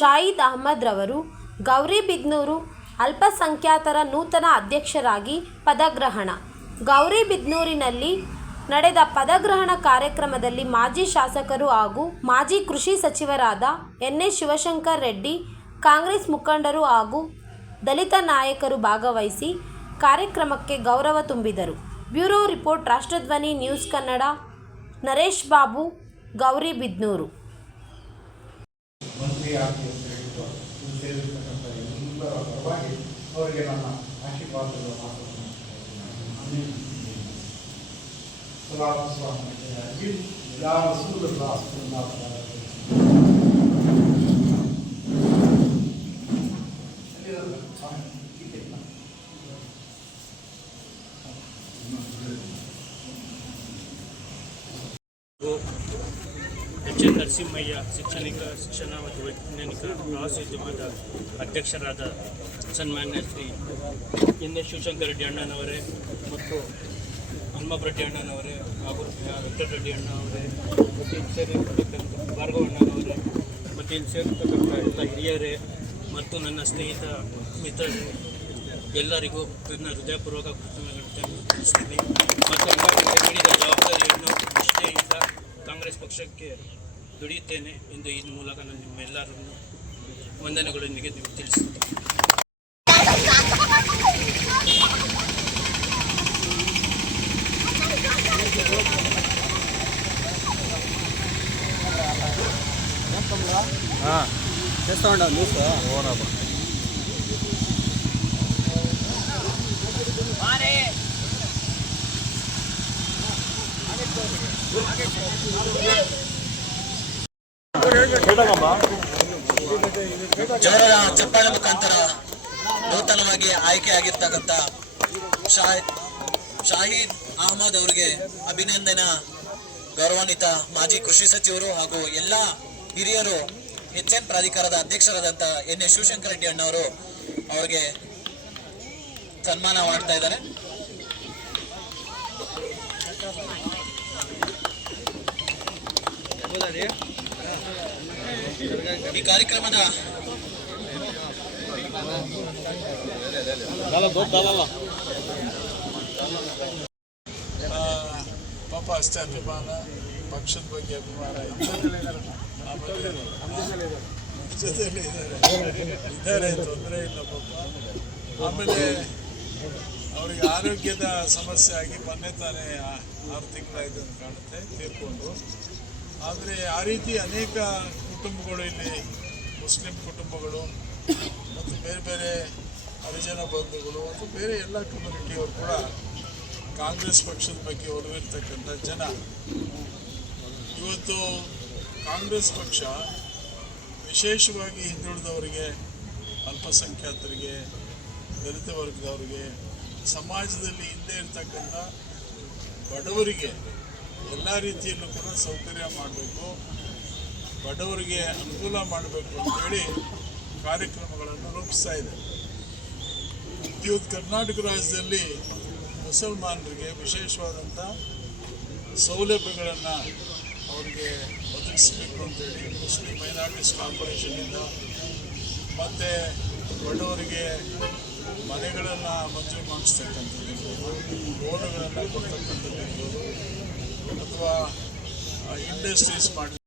ಶಾಹಿದ್ ಅಹಮದ್ ರವರು ಗೌರಿಬಿದನೂರು ಅಲ್ಪಸಂಖ್ಯಾತರ ನೂತನ ಅಧ್ಯಕ್ಷರಾಗಿ ಪದಗ್ರಹಣ. ಗೌರಿಬಿದನೂರಿನಲ್ಲಿ ನಡೆದ ಪದಗ್ರಹಣ ಕಾರ್ಯಕ್ರಮದಲ್ಲಿ ಮಾಜಿ ಶಾಸಕರು ಹಾಗೂ ಮಾಜಿ ಕೃಷಿ ಸಚಿವರಾದ ಎನ್.ಎಸ್. ಶಿವಶಂಕರ್ ರೆಡ್ಡಿ, ಕಾಂಗ್ರೆಸ್ ಮುಖಂಡರು ಹಾಗೂ ದಲಿತ ನಾಯಕರು ಭಾಗವಹಿಸಿ ಕಾರ್ಯಕ್ರಮಕ್ಕೆ ಗೌರವ ತುಂಬಿದರು. Bureau report, ರಾಷ್ಟ್ರಧ್ವನಿ news Kannada. Naresh Babu, Gauribidanur. ಮಂತ್ರಿ ಆಗಿ ಸೇರಿರ್ತಕ್ಕಂಥ ಎಲ್ಲರ ಪರವಾಗಿ ಅವರಿಗೆ ನನ್ನ ಆಶೀರ್ವಾದಗಳು ಎಚ್.ಎನ್. ನರಸಿಂಹಯ್ಯ ಶಿಕ್ಷಣ ಮತ್ತು ವೈಜ್ಞಾನಿಕ ಪ್ರವಾಸೋದ್ಯಮದ ಅಧ್ಯಕ್ಷರಾದ ಸನ್ಮಾನ್ಯ ಶ್ರೀ ಎನ್.ಎಸ್. ಶಿವಶಂಕರ್ ರೆಡ್ಡಿ ಅಣ್ಣನವರೇ ಮತ್ತು ಹನುಮಪ್ಪ ರೆಡ್ಡಿ ಅಣ್ಣನವರೇ ಹಾಗೂ ವೆಂಕಟ ರೆಡ್ಡಿ ಅಣ್ಣವರೇ ಮತ್ತು ಇಲ್ಲಿ ಸೇರಿರ್ತಕ್ಕಂಥ ಭಾರ್ಗವ ಅಣ್ಣನವರೇ ಮತ್ತು ಇಲ್ಲಿ ಸೇರಿರ್ತಕ್ಕಂಥ ಎಲ್ಲ ಹಿರಿಯರೇ ಮತ್ತು ನನ್ನ ಸ್ನೇಹಿತ ಮಿತ್ರರು ಎಲ್ಲರಿಗೂ ನನ್ನ ಹೃದಯಪೂರ್ವಕ ಕೃತಜ್ಞತೆಗಳನ್ನು ತಿಳಿಸ್ತೀನಿ. ಮತ್ತು ನೀಡಿದ ಜವಾಬ್ದಾರಿಯನ್ನು ನಿಷ್ಠೆಯಿಂದ ಕಾಂಗ್ರೆಸ್ ಪಕ್ಷಕ್ಕೆ ದುಡಿಯುತ್ತೇನೆ ಎಂದು ಈ ಮೂಲಕ ನಾನು ನಿಮ್ಮೆಲ್ಲರನ್ನು ವಂದನೆಗಳೊಂದಿಗೆ ತಿಳಿಸುತ್ತೇನೆ. చేస్తామండి న్యూస్ ఓనబ్బా ಜೋರದ ಚಪ್ಪಾಳೆ ಮುಖಾಂತರ ನೂತನವಾಗಿ ಆಯ್ಕೆಯಾಗಿರ್ತಕ್ಕಂಥ ಶಾಹಿದ್ ಅಹಮದ್ ಅವರಿಗೆ ಅಭಿನಂದನಾ ಗೌರವಾನ್ವಿತ ಮಾಜಿ ಕೃಷಿ ಸಚಿವರು ಹಾಗೂ ಎಲ್ಲ ಹಿರಿಯರು ಎಚ್.ಎನ್. ಪ್ರಾಧಿಕಾರದ ಅಧ್ಯಕ್ಷರಾದಂಥ ಎನ್.ಎಸ್. ಶಿವಶಂಕರ್ ರೆಡ್ಡಿ ಅಣ್ಣವರು ಅವರಿಗೆ ಸನ್ಮಾನ ಮಾಡ್ತಾ ಇದ್ದಾರೆ. ಈ ಕಾರ್ಯಕ್ರಮದ ಪಾಪ ಅಷ್ಟೇ ಅಭಿಮಾನ, ಪಕ್ಷದ ಬಗ್ಗೆ ಅಭಿಮಾನ ಜೊತೆಯಲ್ಲಿ ಇದ್ದಾರೆ, ತೊಂದರೆ ಇಲ್ಲ ಪಾಪ. ಆಮೇಲೆ ಅವರಿಗೆ ಆರೋಗ್ಯದ ಸಮಸ್ಯೆ ಆಗಿ ಮೊನ್ನೆ ತಾನೇ 6 ತಿಂಗಳಾಯಿತು ಅಂತ ಕಾಣುತ್ತೆ, ತೀರ್ಕೊಂಡು. ಆದರೆ ಆ ರೀತಿ ಅನೇಕ ಕುಟುಂಬಗಳು ಇಲ್ಲಿ, ಮುಸ್ಲಿಂ ಕುಟುಂಬಗಳು ಮತ್ತು ಬೇರೆ ಬೇರೆ ಹರಿಜನ ಬಂಧುಗಳು ಮತ್ತು ಬೇರೆ ಎಲ್ಲ ಕಮ್ಯುನಿಟಿಯವರು ಕೂಡ ಕಾಂಗ್ರೆಸ್ ಪಕ್ಷದ ಬಗ್ಗೆ ಒಲವಿರ್ತಕ್ಕಂಥ ಜನ. ಇವತ್ತು ಕಾಂಗ್ರೆಸ್ ಪಕ್ಷ ವಿಶೇಷವಾಗಿ ಹಿಂದುಳಿದವರಿಗೆ, ಅಲ್ಪಸಂಖ್ಯಾತರಿಗೆ, ದಲಿತ ವರ್ಗದವರಿಗೆ, ಸಮಾಜದಲ್ಲಿ ಹಿಂದೆ ಇರ್ತಕ್ಕಂಥ ಬಡವರಿಗೆ ಎಲ್ಲ ರೀತಿಯಲ್ಲೂ ಕೂಡ ಸೌಕರ್ಯ ಮಾಡಬೇಕು, ಬಡವರಿಗೆ ಅನುಕೂಲ ಮಾಡಬೇಕು ಅಂತೇಳಿ ಕಾರ್ಯಕ್ರಮಗಳನ್ನು ರೂಪಿಸ್ತಾ ಇದೆ. ಇವತ್ತು ಕರ್ನಾಟಕ ರಾಜ್ಯದಲ್ಲಿ ಮುಸಲ್ಮಾನರಿಗೆ ವಿಶೇಷವಾದಂಥ ಸೌಲಭ್ಯಗಳನ್ನು ಅವರಿಗೆ ಒದಗಿಸಬೇಕು ಅಂತೇಳಿ ಮುಸ್ಲಿಂ ಮೈನಾರಿಟೀಸ್ ಕಾರ್ಪೊರೇಷನಿಂದ ಮತ್ತು ಬಡವರಿಗೆ ಮನೆಗಳನ್ನು ಮಂಜೂರು ಮಾಡಿಸ್ತಕ್ಕಂಥದ್ದಿರ್ಬೋದು, ಲೋನುಗಳನ್ನು ಕೊಡ್ತಕ್ಕಂಥದ್ದಿರ್ಬೋದು, ಅಥವಾ ಇಂಡಸ್ಟ್ರೀಸ್ ಮಾಡಿ